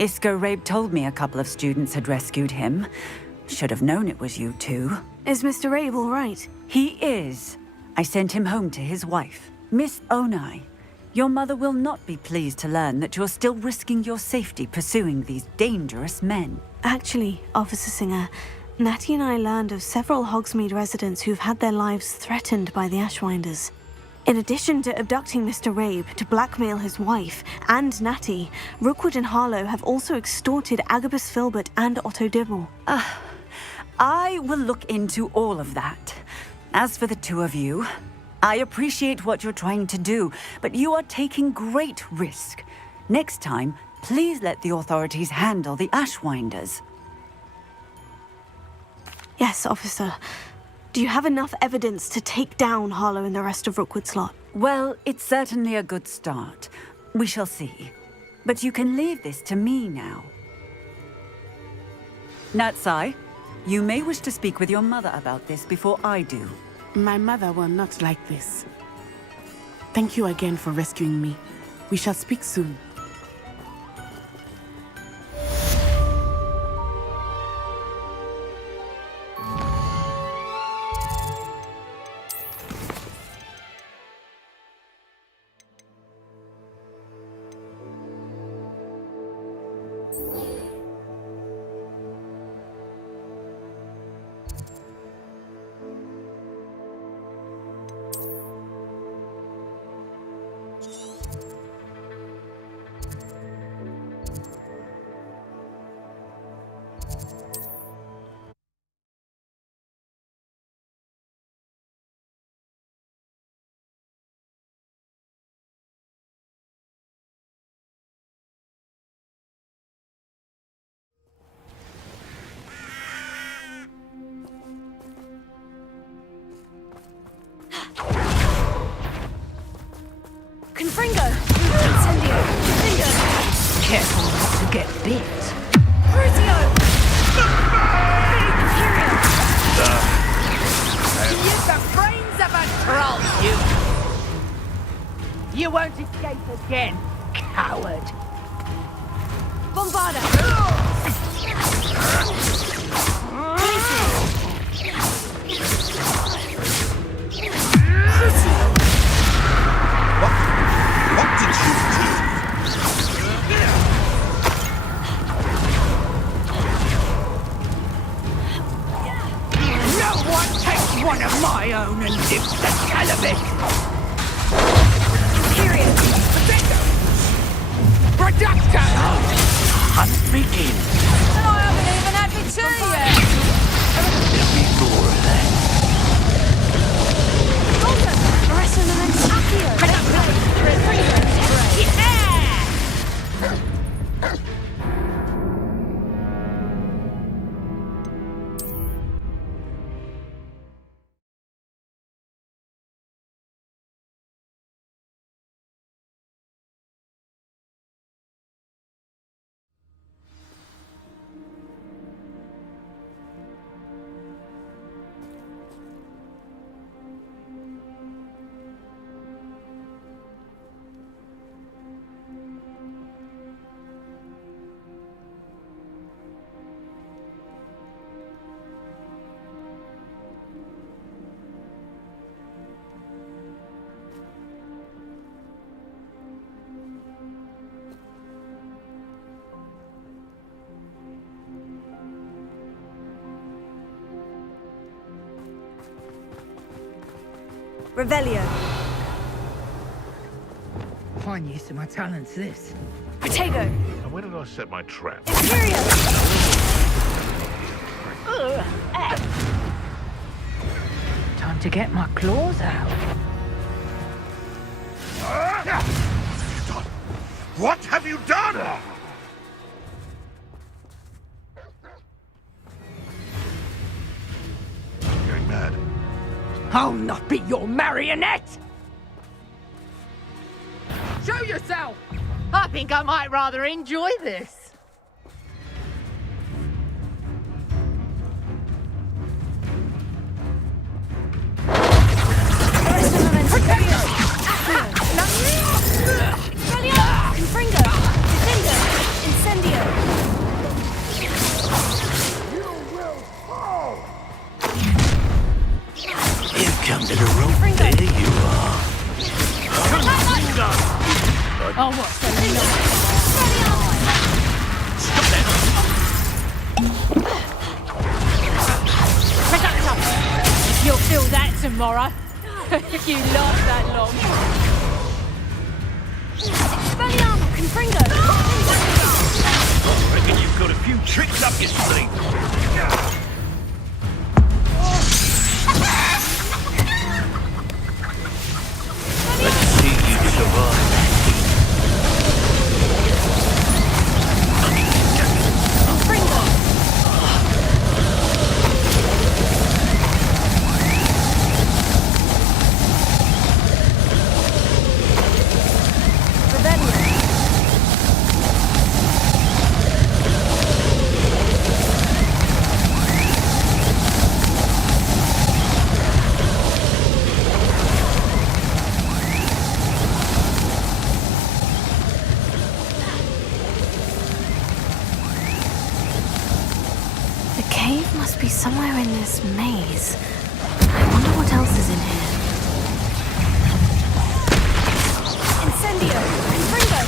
Isco Rabe told me a couple of students had rescued him. Should have known it was you two. Is Mr. Rabe all right? He is. I sent him home to his wife, Miss Onai. Your mother will not be pleased to learn that you're still risking your safety pursuing these dangerous men. Actually, Officer Singer, Natty and I learned of several Hogsmeade residents who've had their lives threatened by the Ashwinders. In addition to abducting Mr. Rabe to blackmail his wife and Natty, Rookwood and Harlow have also extorted Agabus Filbert and Otto Dibble. I will look into all of that. As for the two of you, I appreciate what you're trying to do, but you are taking great risk. Next time, please let the authorities handle the Ashwinders. Yes, officer. Do you have enough evidence to take down Harlow and the rest of Rookwood's lot? Well, it's certainly a good start. We shall see. But you can leave this to me now. Natsai, you may wish to speak with your mother about this before I do. My mother will not like this. Thank you again for rescuing me. We shall speak soon. Confringo! Incendio! Confringo! Careful not to get bit. Crucio! Imperial! Use the brains of a troll, you! You won't escape again, coward! Bombarda! What did you do? No one takes one of my own and lives the tell of it! Imperial! Reductor! Hunt begins! And I haven't even had me tea yet! There'll be more of that. Golden! Resonance Accio! Revelio. Fine use of my talents, this. Protego. And where did I set my trap? Imperial. Time to get my claws out. What have you done? Going mad. I'll not be your marionette! Show yourself! I think I might rather enjoy this. Confringo. Defendo. Incendio. bit of rope. There you are. Oh, what's so long? Stop that. Production! You'll feel that tomorrow. If you last that long. Expelliarmus, Confringo! Reckon you've got a few tricks up your sleeve. Let's see you survive. Confringo! The cave must be somewhere in this maze. I wonder what else is in here. Incendio! Confringo!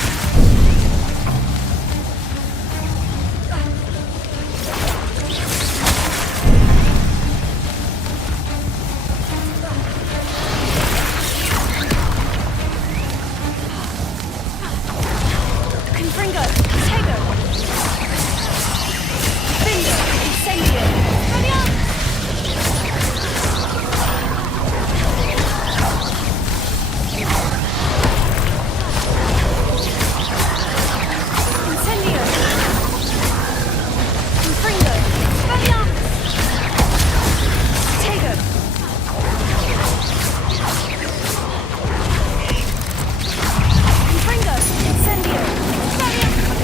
Confringo! Tego! Finger! Incendio! Expelliarmus! Incendio! Confringo! Expelliarmus! Tego! Confringo! Incendio! Expelliarmus!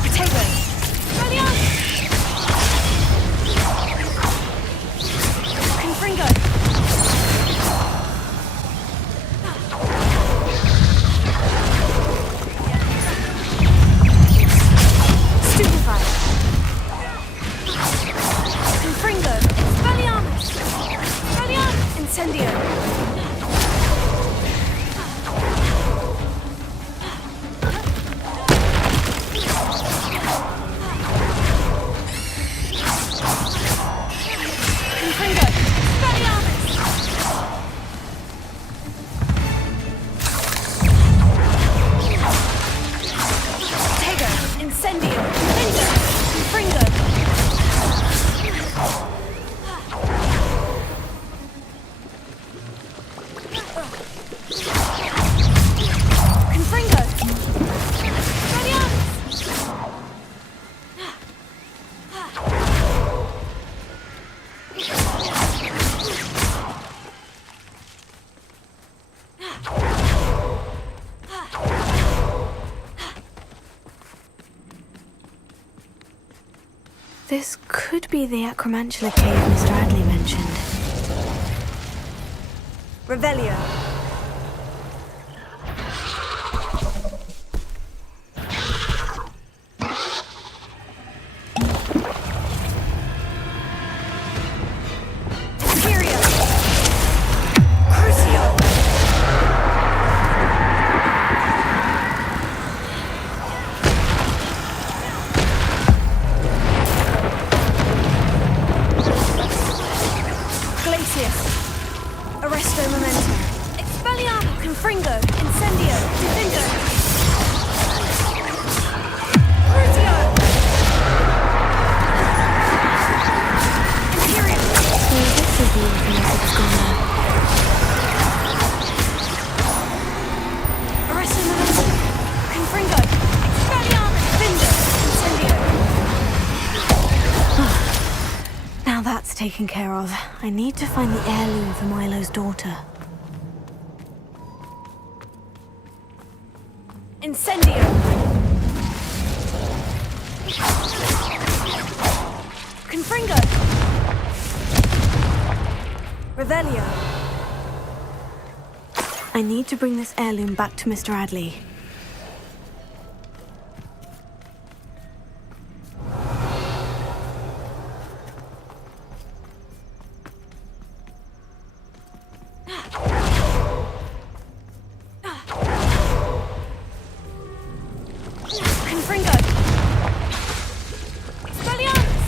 Potato! Expelliarmus! Confringo! Stupefy! Confringo! Expelliarmus! Expelliarmus! Incendio! Confringo! Expelliarmus! Tego! Incendio! Finger! Confringo! Confringo! Expelliarmus! This could be the Acromantula cave Mr. Adley mentioned. Revelio. Imperio. Crucio. Glacius. Arresto Memento. Expelliarmus. Confringo. Incendio. Defendo. Crucio. Imperium. So this is the infamous Absconder. Arresto Memento. Confringo. Expelliarmus. Defendo. Incendio. Now that's taken care of. I need to find the heirloom for Milo's daughter. Incendio! Confringo! Revelio! I need to bring this heirloom back to Mr. Adley. Confringo! Expelliarmus!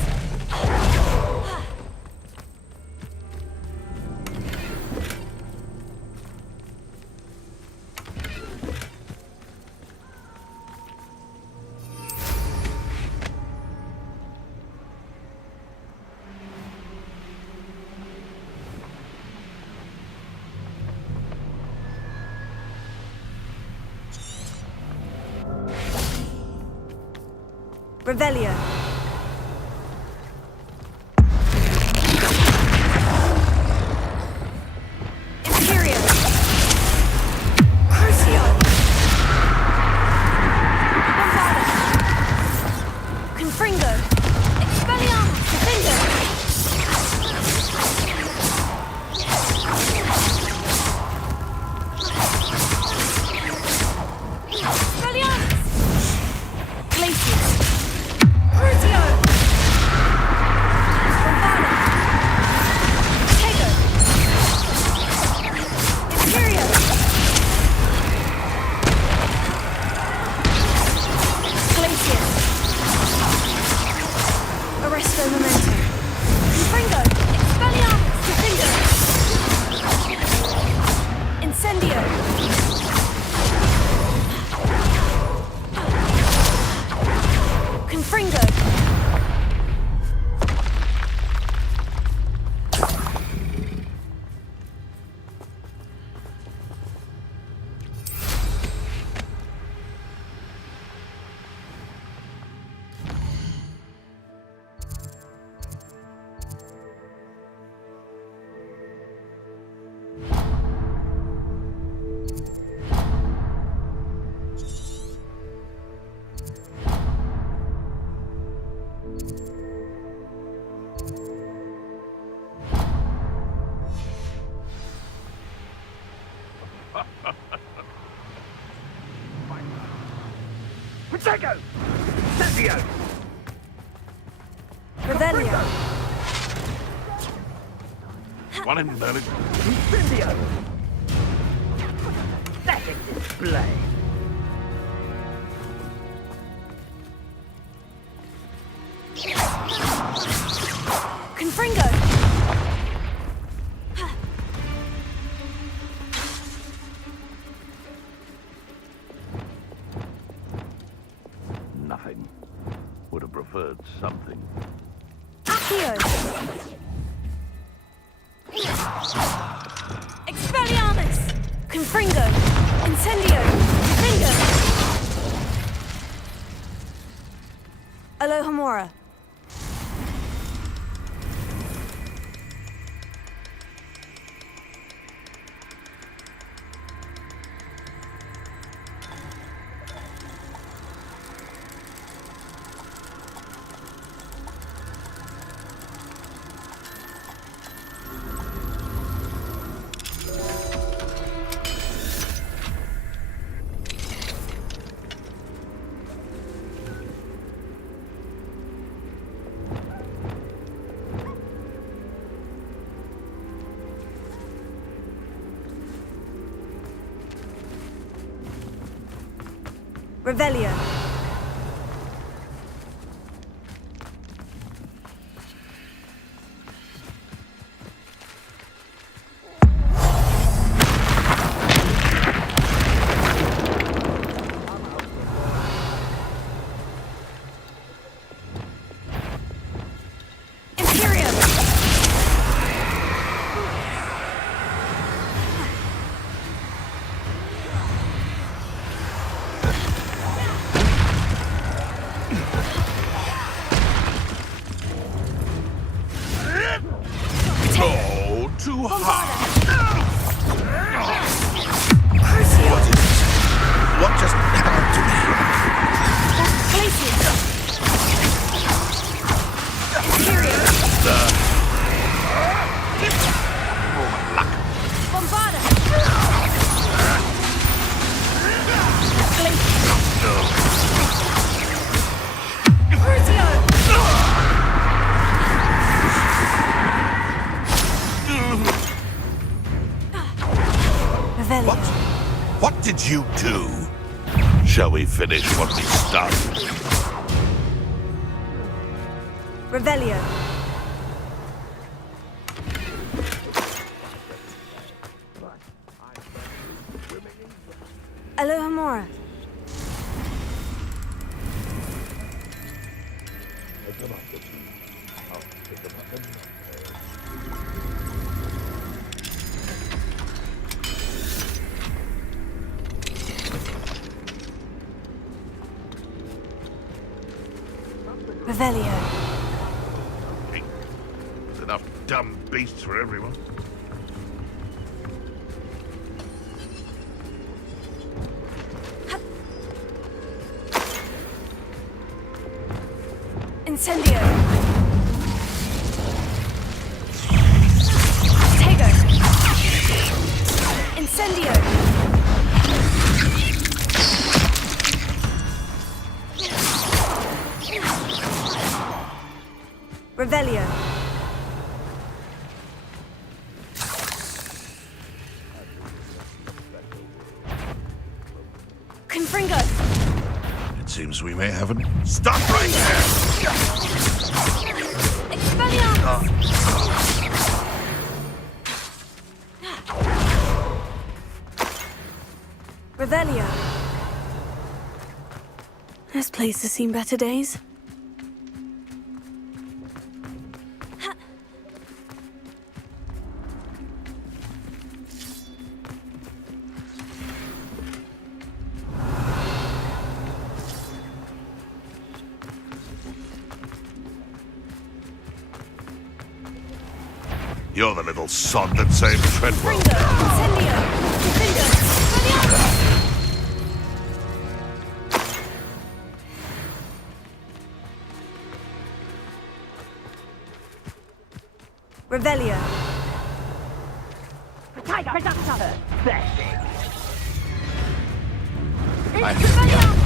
Revelio. Imperio. Crucio. Bombarda. Confringo. Expelliarmus. Defendo. Expelliarmus. Glacius. Crucio! Bombarda! Tego! Imperio! Glacius! Arresto Memento! Confringo! Expelliarmus! Defendo! Incendio! Confringo! Protego! Incendio! Revelio! One in Merlin. Incendio! Pathetic display. Confringo! Nothing. Would have preferred something. Accio! Expelliarmus! Confringo! Incendio! Defendo! Alohomora! Revelio. Imperium. Shall we finish what we started? Revelio. Alohomora. Revelio. There's enough dumb beasts for everyone. Incendio. Tego. Incendio. Revelio. Confringo. It seems we may have an... Stop right there! Expelliarmus. Revelio. This place has seen better days. You're the little sod that saved Treadwell. Confringo. Incendio. Confringo. Expelliarmus. Revelio.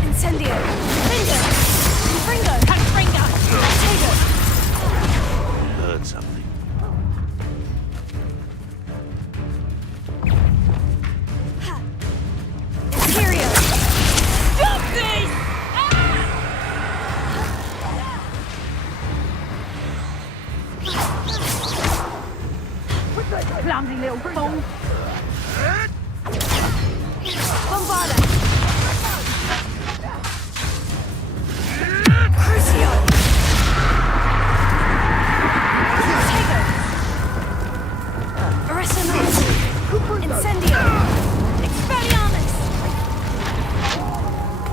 Incendio. Confringo. Confringo. Confringo. Tego. Heard something. Imperio. Stop this! Clumsy little fool. Bombarda. Crucio. Tego. Arresonamus. Incendio. Expelliarmus.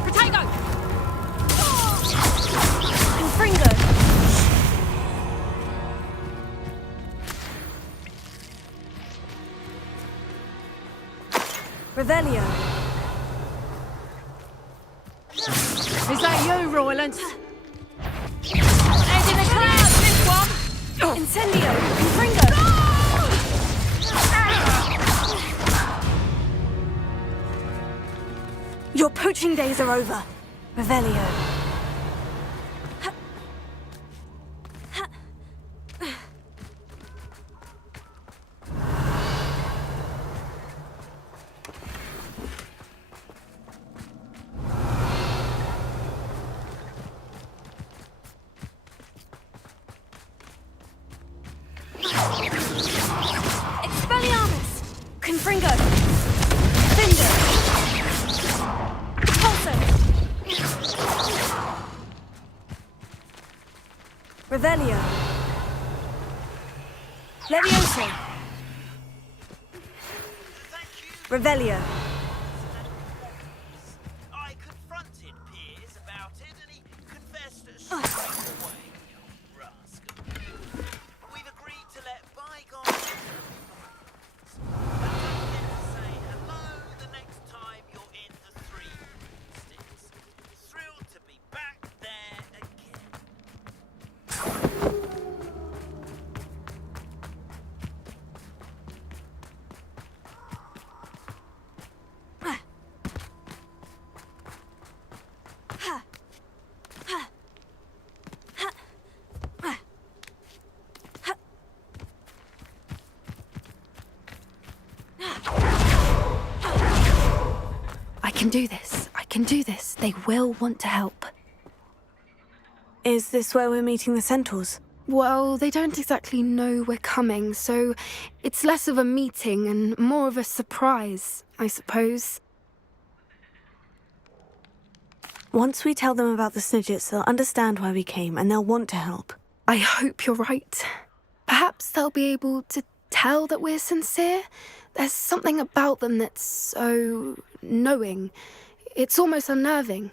Protego. Confringo. Revelio. Is that you, Royland? Head in the clouds, this one! Incendio. Confringo. Your poaching days are over. Revelio. Expelliarmus. Confringo. Findo. Pulso. Revelio. Levioso. Revelio. I confronted Piers about it and he confessed straight away, young rascal. We've agreed to let bygones be bygones. And don't forget to say hello the next time you're in the Three Sticks. Thrilled to be back there again. I can do this. I can do this. They will want to help. Is this where we're meeting the centaurs? Well, they don't exactly know we're coming, so it's less of a meeting and more of a surprise, I suppose. Once we tell them about the Snidgets, they'll understand why we came and they'll want to help. I hope you're right. Perhaps they'll be able to tell that we're sincere. There's something about them that's so knowing. It's almost unnerving.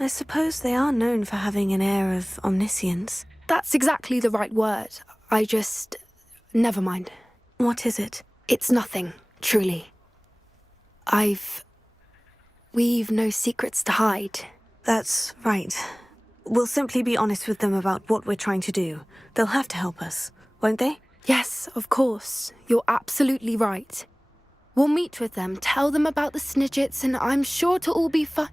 I suppose they are known for having an air of omniscience. That's exactly the right word. Never mind. What is it? It's nothing, truly. We've no secrets to hide. That's right. We'll simply be honest with them about what we're trying to do. They'll have to help us, won't they? Yes, of course. You're absolutely right. We'll meet with them, tell them about the Snidgets, and I'm sure it'll all be fine.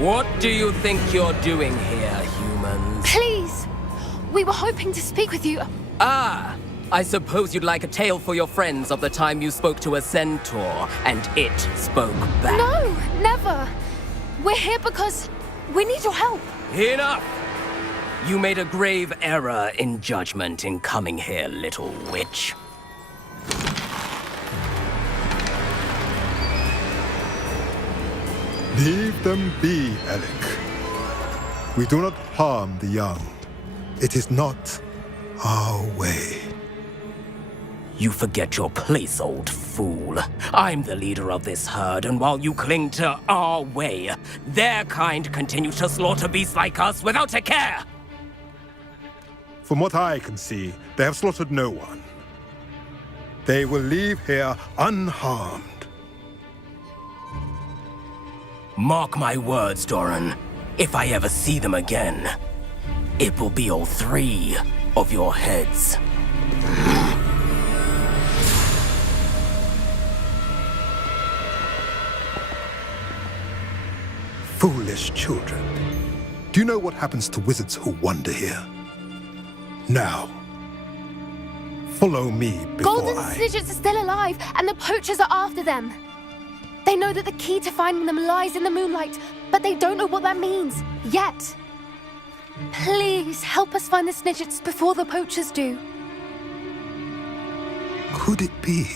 What do you think you're doing here, humans? Please! We were hoping to speak with you. Ah! I suppose you'd like a tale for your friends of the time you spoke to a centaur, and it spoke back. No, never! We're here because we need your help. Enough! You made a grave error in judgment in coming here, little witch. Leave them be, Alec. We do not harm the young. It is not our way. You forget your place, old fool. I'm the leader of this herd, and while you cling to our way, their kind continue to slaughter beasts like us without a care! From what I can see, they have slaughtered no one. They will leave here unharmed. Mark my words, Doran. If I ever see them again, it will be all 3 of your heads. Foolish children. Do you know what happens to wizards who wander here? Now, follow me before Golden Snidgets are still alive, and the poachers are after them. They know that the key to finding them lies in the moonlight, but they don't know what that means, yet. Please, help us find the Snidgets before the poachers do. Could it be?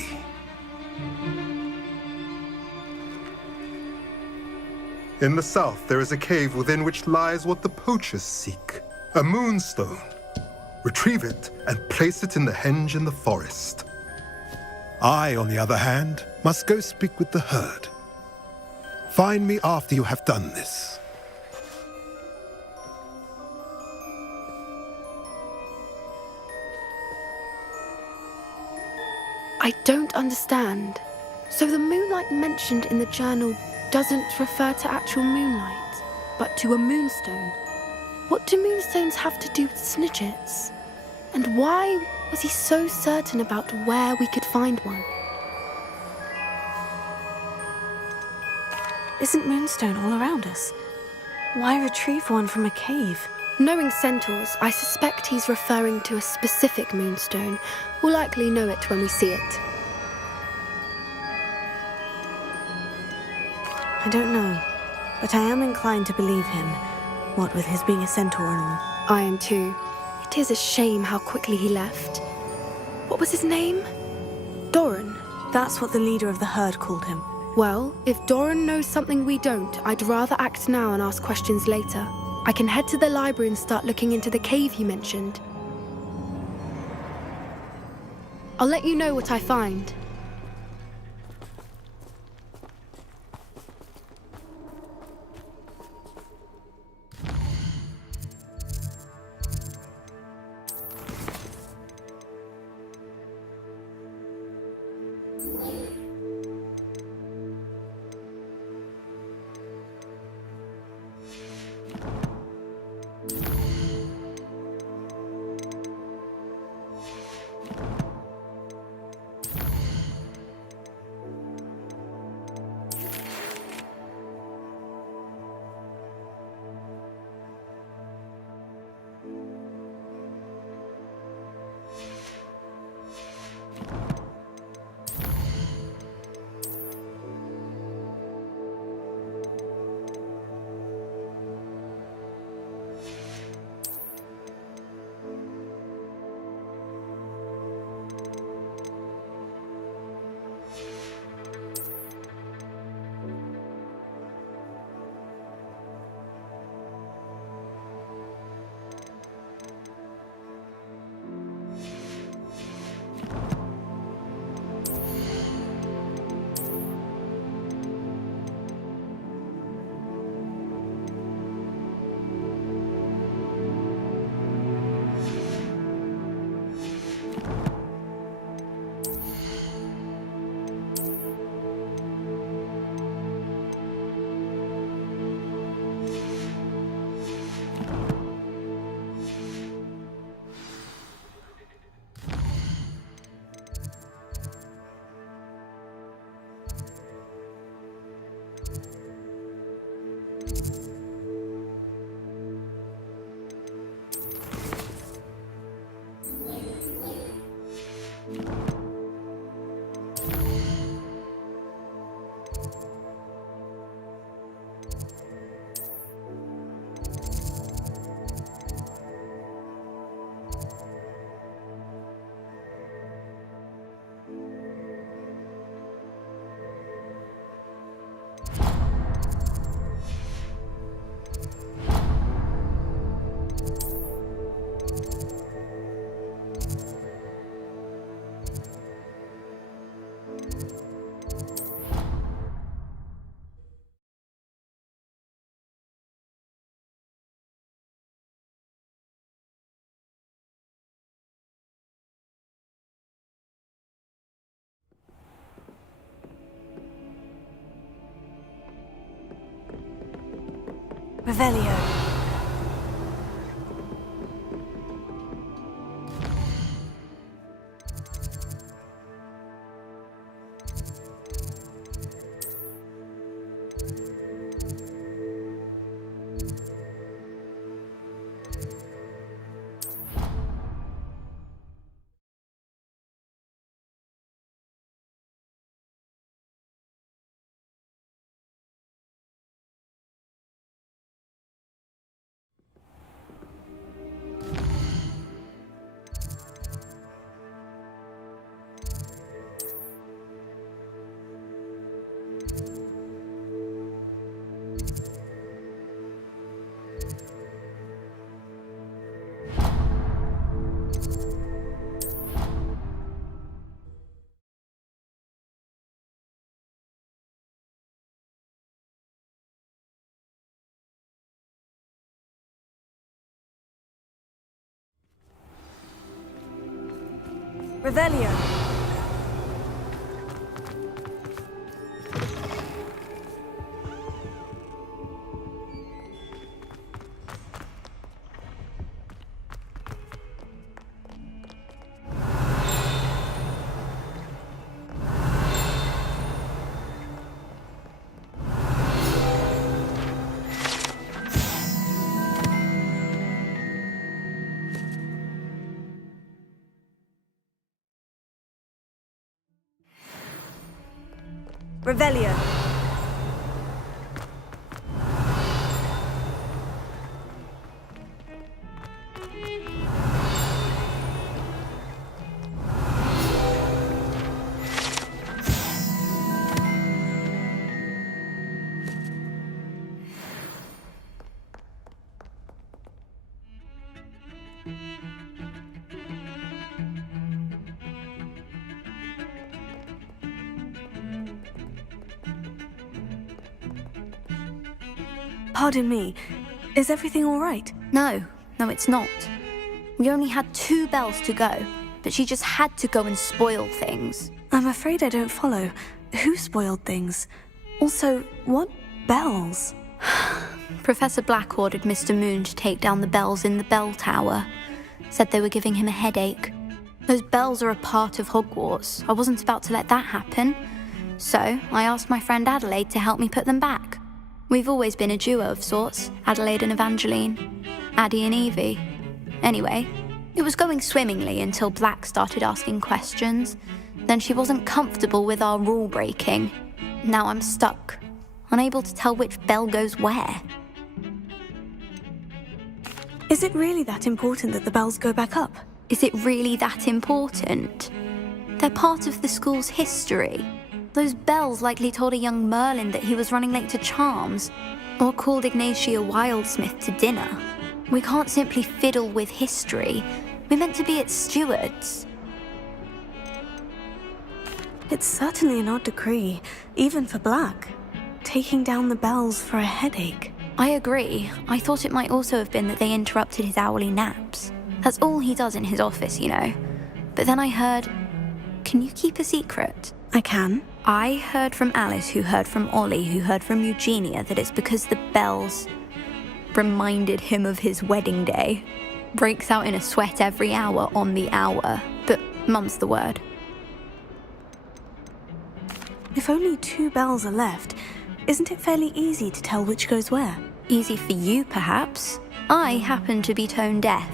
In the south, there is a cave within which lies what the poachers seek. A moonstone. Retrieve it and place it in the henge in the forest. I, on the other hand, must go speak with the herd. Find me after you have done this. I don't understand. So the moonlight mentioned in the journal doesn't refer to actual moonlight, but to a moonstone. What do moonstones have to do with Snidgets? And why was he so certain about where we could find one? Isn't moonstone all around us? Why retrieve one from a cave? Knowing centaurs, I suspect he's referring to a specific moonstone. We'll likely know it when we see it. I don't know, but I am inclined to believe him, what with his being a centaur and all. I am too. It is a shame how quickly he left. What was his name? Doran. That's what the leader of the herd called him. Well, if Doran knows something we don't, I'd rather act now and ask questions later. I can head to the library and start looking into the cave he mentioned. I'll let you know what I find. Revelio. Revelio. Revelio. Pardon me, is everything all right? No, it's not. We only had 2 bells to go, but she just had to go and spoil things. I'm afraid I don't follow. Who spoiled things? Also, what bells? Professor Black ordered Mr. Moon to take down the bells in the bell tower. Said they were giving him a headache. Those bells are a part of Hogwarts. I wasn't about to let that happen. So, I asked my friend Adelaide to help me put them back. We've always been a duo of sorts, Adelaide and Evangeline. Addie and Evie. Anyway, it was going swimmingly until Black started asking questions. Then she wasn't comfortable with our rule breaking. Now I'm stuck, unable to tell which bell goes where. Is it really that important that the bells go back up? Is it really that important? They're part of the school's history. Those bells likely told a young Merlin that he was running late to Charms, or called Ignatia Wildsmith to dinner. We can't simply fiddle with history. We're meant to be its stewards. It's certainly an odd decree, even for Black. Taking down the bells for a headache. I agree. I thought it might also have been that they interrupted his hourly naps. That's all he does in his office, you know. But then I heard... Can you keep a secret? I can. I heard from Alice, who heard from Ollie, who heard from Eugenia, that it's because the bells reminded him of his wedding day. Breaks out in a sweat every hour on the hour. But mum's the word. If only 2 bells are left, isn't it fairly easy to tell which goes where? Easy for you, perhaps. I happen to be tone deaf.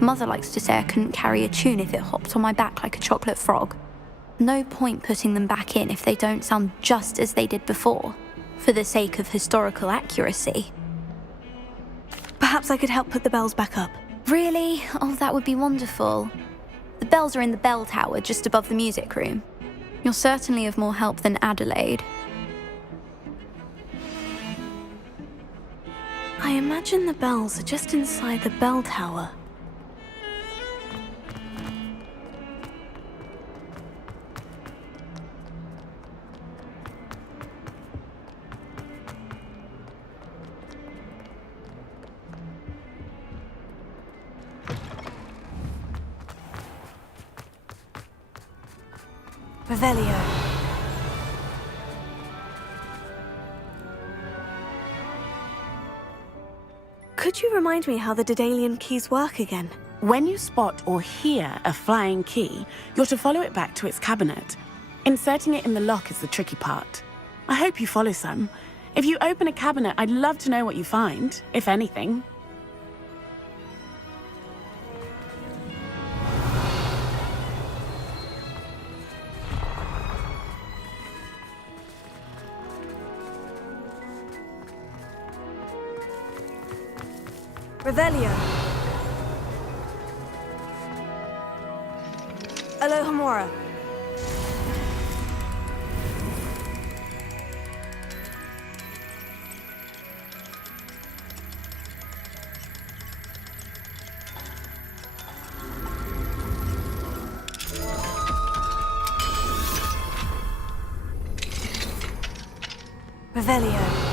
Mother likes to say I couldn't carry a tune if it hopped on my back like a chocolate frog. No point putting them back in if they don't sound just as they did before, for the sake of historical accuracy. Perhaps I could help put the bells back up. Really? Oh, that would be wonderful. The bells are in the bell tower just above the music room. You're certainly of more help than Adelaide. I imagine the bells are just inside the bell tower. Revelio. Could you remind me how the Daedalian keys work again? When you spot or hear a flying key, you're to follow it back to its cabinet. Inserting it in the lock is the tricky part. I hope you follow some. If you open a cabinet, I'd love to know what you find, if anything. Revelio. Alohomora. Revelio.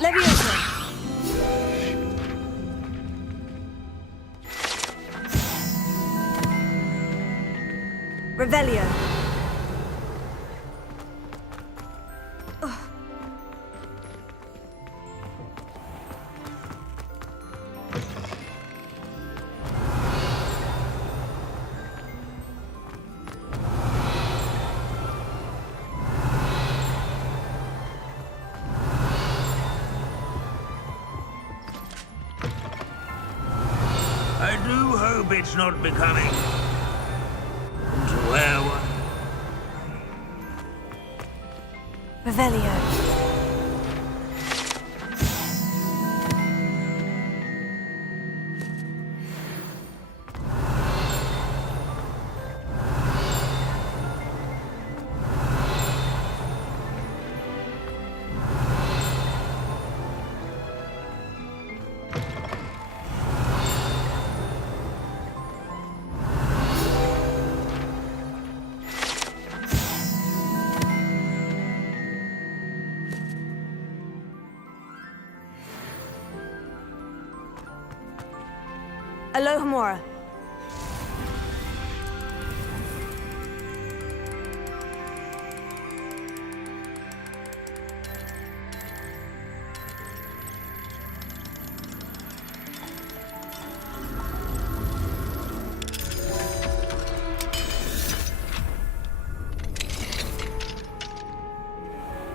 Leviosa. Revelio. I do hope it's not becoming to wear one. Revelio. Alohomora.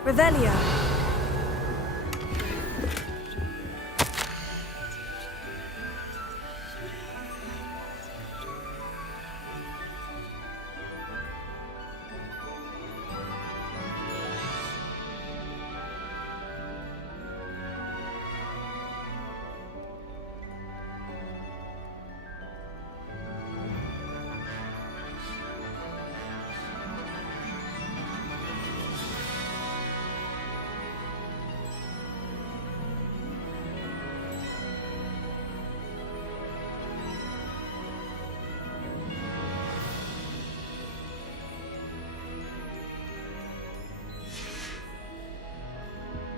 Revelio.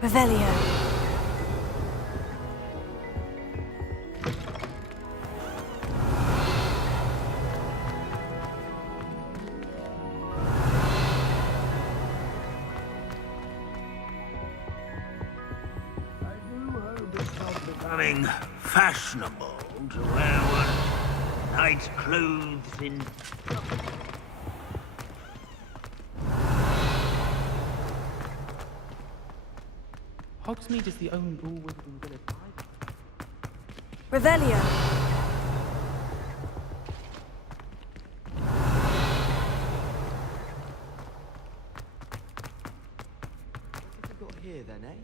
Revelio. Becoming fashionable to wear one, night clothes in Hogsmeade is the only all-wizarding village Revelio. What have we got here then, eh?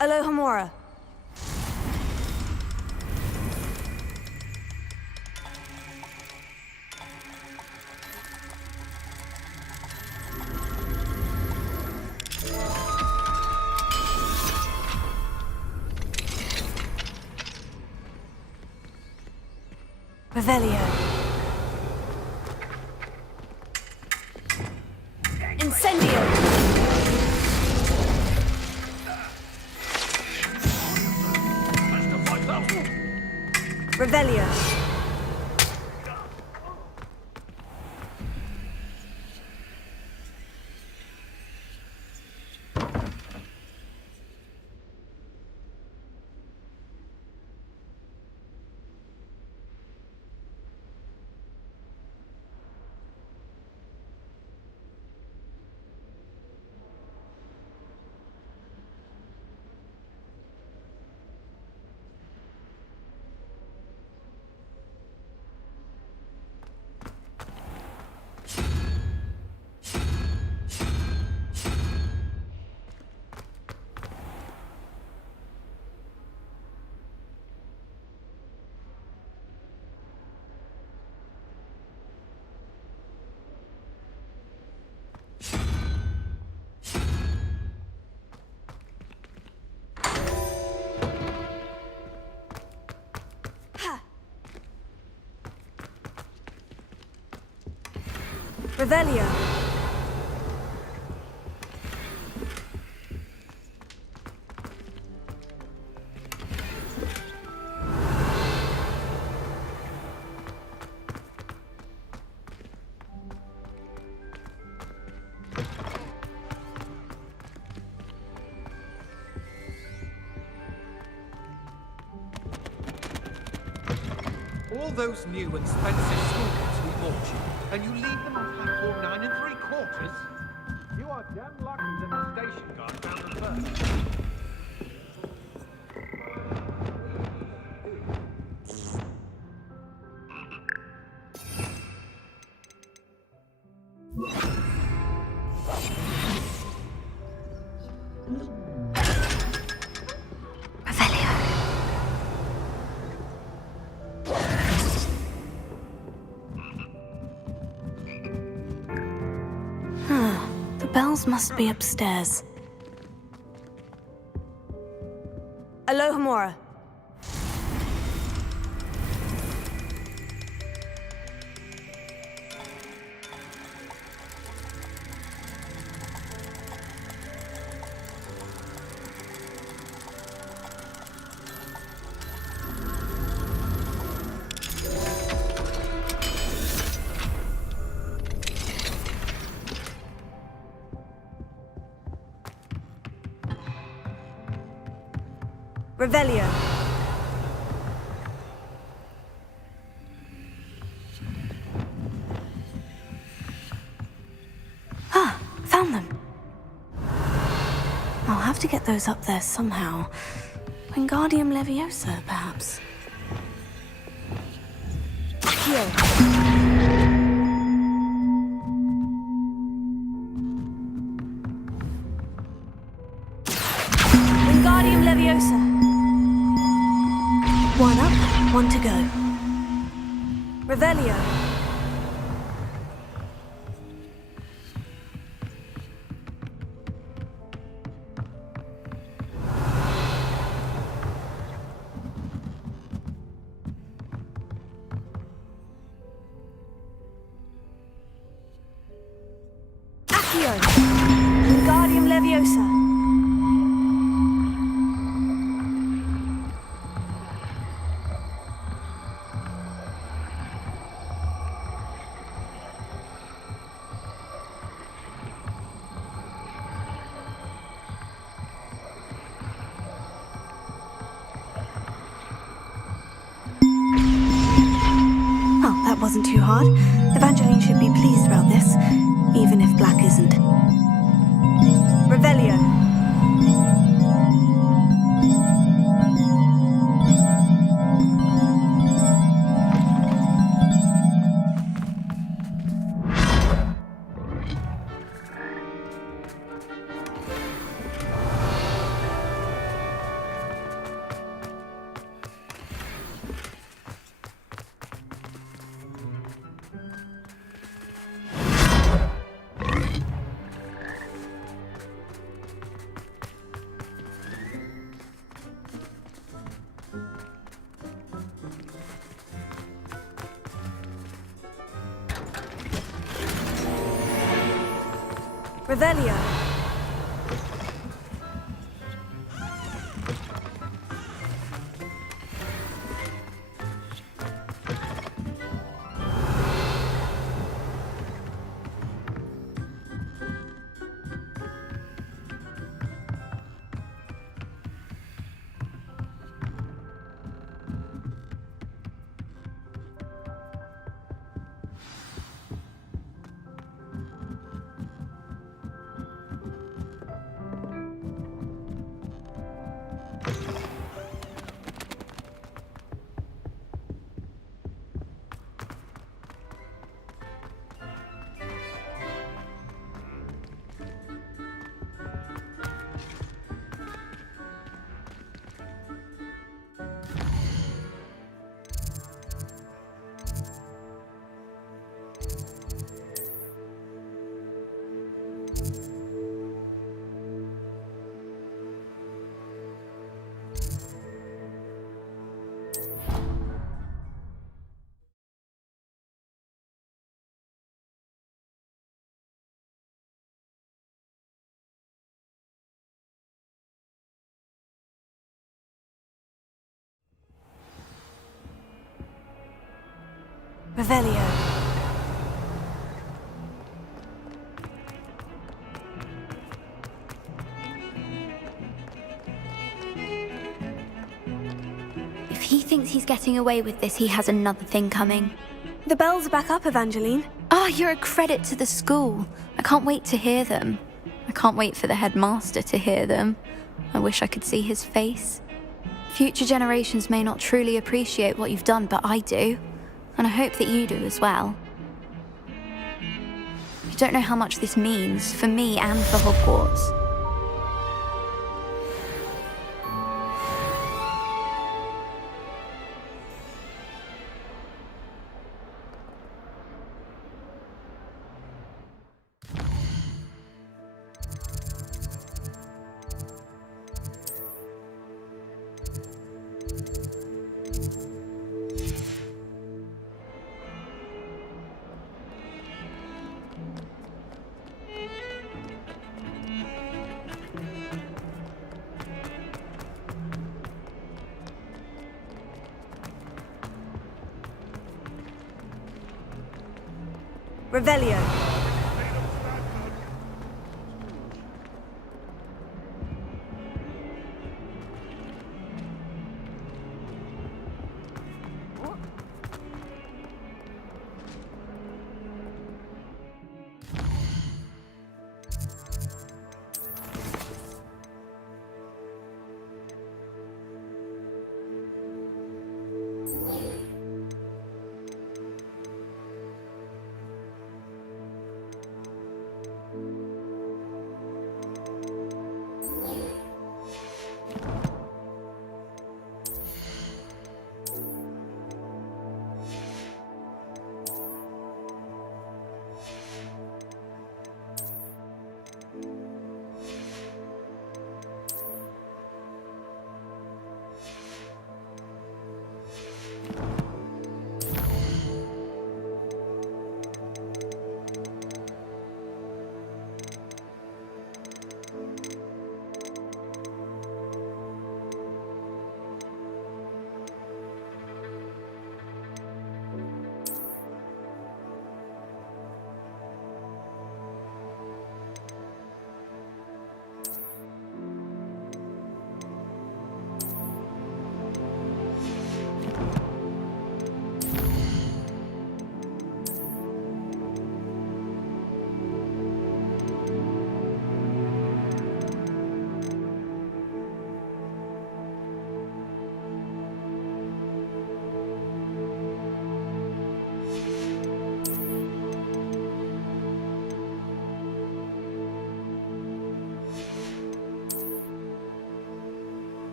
Alohomora. Revelio. Incendio. Revelio. Revelio. All those new and expensive scooters we bought you, and you leave them on platform 9 3/4? You are damn lucky that the station guard found them first. The bells must be upstairs. Alohomora. Revelio. Ah, found them. I'll have to get those up there somehow. Wingardium Leviosa, perhaps. Here. Wingardium Leviosa. One up, one to go. Revelio. Accio. Wingardium Leviosa. wasn't too hard. Evangeline should be pleased about this, even if Black isn't. Revelio. Revelio. Revelio. If he thinks he's getting away with this, he has another thing coming. The bells are back up, Evangeline. Ah, you're a credit to the school. I can't wait to hear them. I can't wait for the headmaster to hear them. I wish I could see his face. Future generations may not truly appreciate what you've done, but I do. And I hope that you do as well. You don't know how much this means for me and for Hogwarts. Revelio.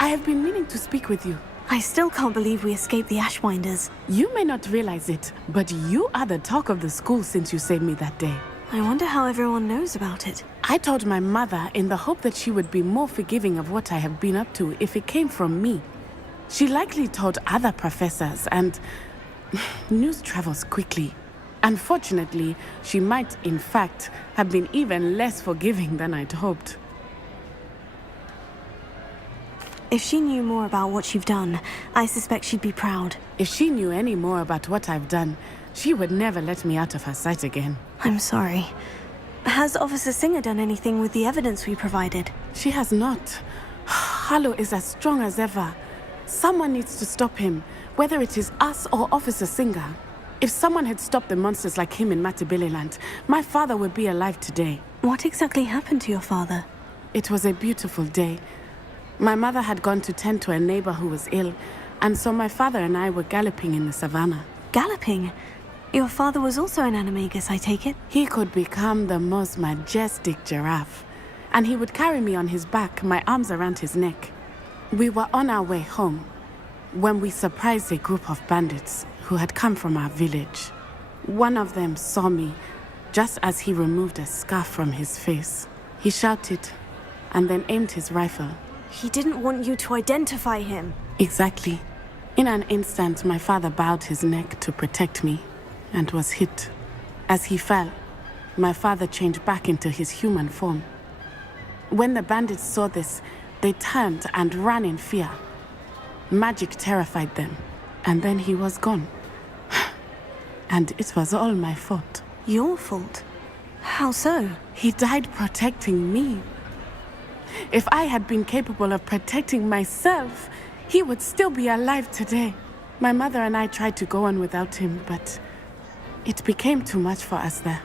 I have been meaning to speak with you. I still can't believe we escaped the Ashwinders. You may not realize it, but you are the talk of the school since you saved me that day. I wonder how everyone knows about it. I told my mother in the hope that she would be more forgiving of what I have been up to if it came from me. She likely told other professors, and news travels quickly. Unfortunately, she might, in fact, have been even less forgiving than I'd hoped. If she knew more about what you've done, I suspect she'd be proud. If she knew any more about what I've done, she would never let me out of her sight again. I'm sorry. Has Officer Singer done anything with the evidence we provided? She has not. Harlow is as strong as ever. Someone needs to stop him, whether it is us or Officer Singer. If someone had stopped the monsters like him in Matabeleland, my father would be alive today. What exactly happened to your father? It was a beautiful day. My mother had gone to tend to a neighbor who was ill, and so my father and I were galloping in the savannah. Galloping? Your father was also an animagus, I take it? He could become the most majestic giraffe, and he would carry me on his back, my arms around his neck. We were on our way home when we surprised a group of bandits who had come from our village. One of them saw me just as he removed a scarf from his face. He shouted and then aimed his rifle. He didn't want you to identify him. Exactly. In an instant, my father bowed his neck to protect me and was hit. As he fell, my father changed back into his human form. When the bandits saw this, they turned and ran in fear. Magic terrified them, and then he was gone. And it was all my fault. Your fault? How so? He died protecting me. If I had been capable of protecting myself, he would still be alive today. My mother and I tried to go on without him, but it became too much for us there.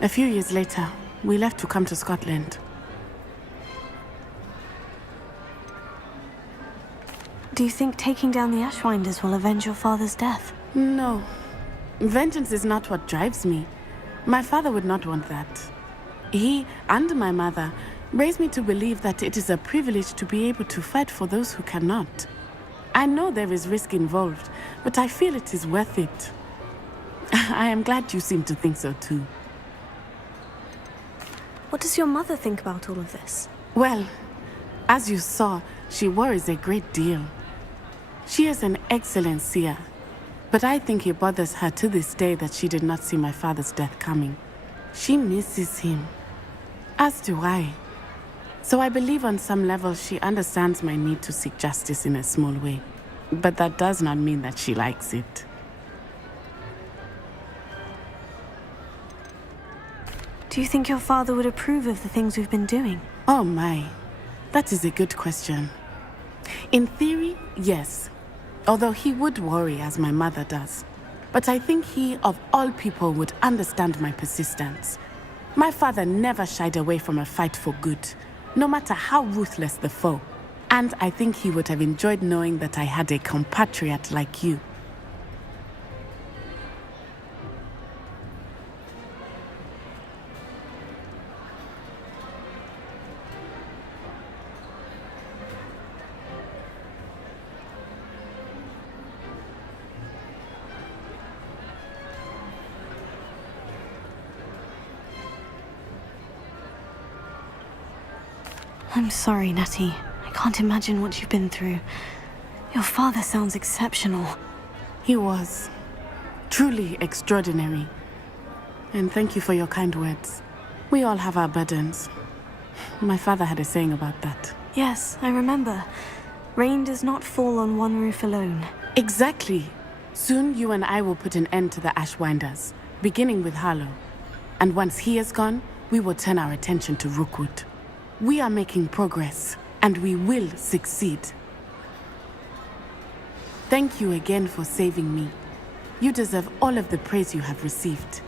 A few years later, we left to come to Scotland. Do you think taking down the Ashwinders will avenge your father's death? No. Vengeance is not what drives me. My father would not want that. He and my mother raised me to believe that it is a privilege to be able to fight for those who cannot. I know there is risk involved, but I feel it is worth it. I am glad you seem to think so too. What does your mother think about all of this? Well, as you saw, she worries a great deal. She is an excellent seer, but I think it bothers her to this day that she did not see my father's death coming. She misses him, as do I. So I believe on some level she understands my need to seek justice in a small way. But that does not mean that she likes it. Do you think your father would approve of the things we've been doing? Oh my, that is a good question. In theory, yes. Although he would worry as my mother does. But I think he, of all people, would understand my persistence. My father never shied away from a fight for good, no matter how ruthless the foe. And I think he would have enjoyed knowing that I had a compatriot like you. I'm sorry, Natty. I can't imagine what you've been through. Your father sounds exceptional. He was truly extraordinary. And thank you for your kind words. We all have our burdens. My father had a saying about that. Yes, I remember. Rain does not fall on one roof alone. Exactly. Soon you and I will put an end to the Ashwinders, beginning with Harlow. And once he is gone, we will turn our attention to Rookwood. We are making progress, and we will succeed. Thank you again for saving me. You deserve all of the praise you have received.